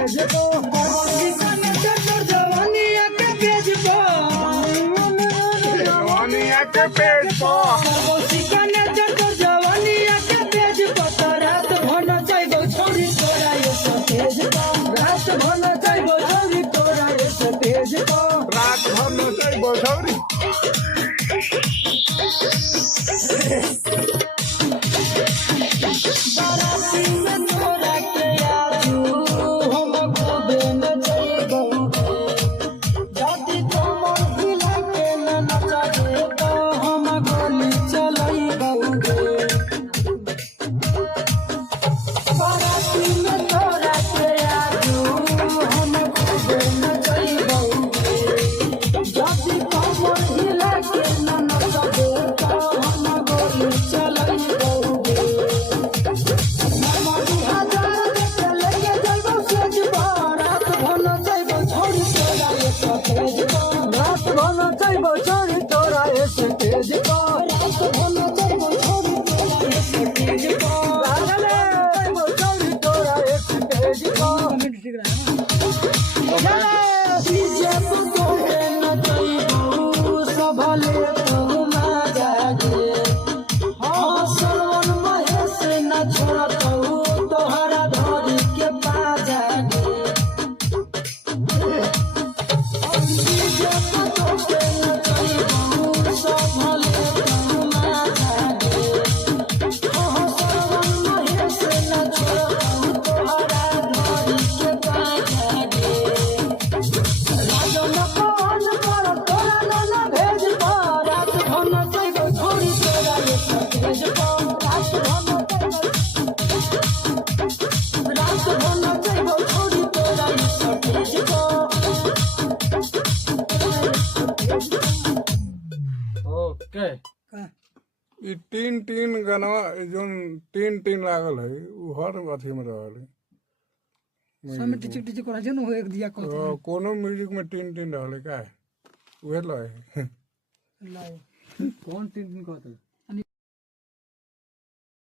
भेजबो किसने तोर जवानिया के भेजबो जवानिया के भेजबो किसने तोर जवानिया के भेजबो तो रात भर जाइबो छोरी तोरा ये भेजबो रात भर जाइबो छोरी तोरा ये भेजबो रात भर न जाइबो छौरी बाराती में तोरा के आजू हम खूबे नचैबो जाति तो मन हिला के न नचबे तो हम गोली चलैबो बाराती में तोरा के आजू हम खूबे नचैबो जाति तो मन हिला के न नचबे तो हम गोली चलैबो रात भन जाइबो छोरी तोरा ऐसे भेजबो रात भन जाइबो छोरी तोरा ऐसे भेजबो लागले जाइबो छोरी तोरा ऐसे भेजबो डीजे पर तोरे न जाइबो सबले तू ना जागे हां सरवन महेश न छोड़तो तोहरा धरी के पा जागे ओके ई तीन तीन गानवा जोन तीन तीन लागल है उ हर अथी में रहल है सब में टिचिक टिचिक करा जन हो एक दिया को कोनो म्यूजिक में तीन तीन रहल है का उहे लय लाओ कौन तीन तीन कहत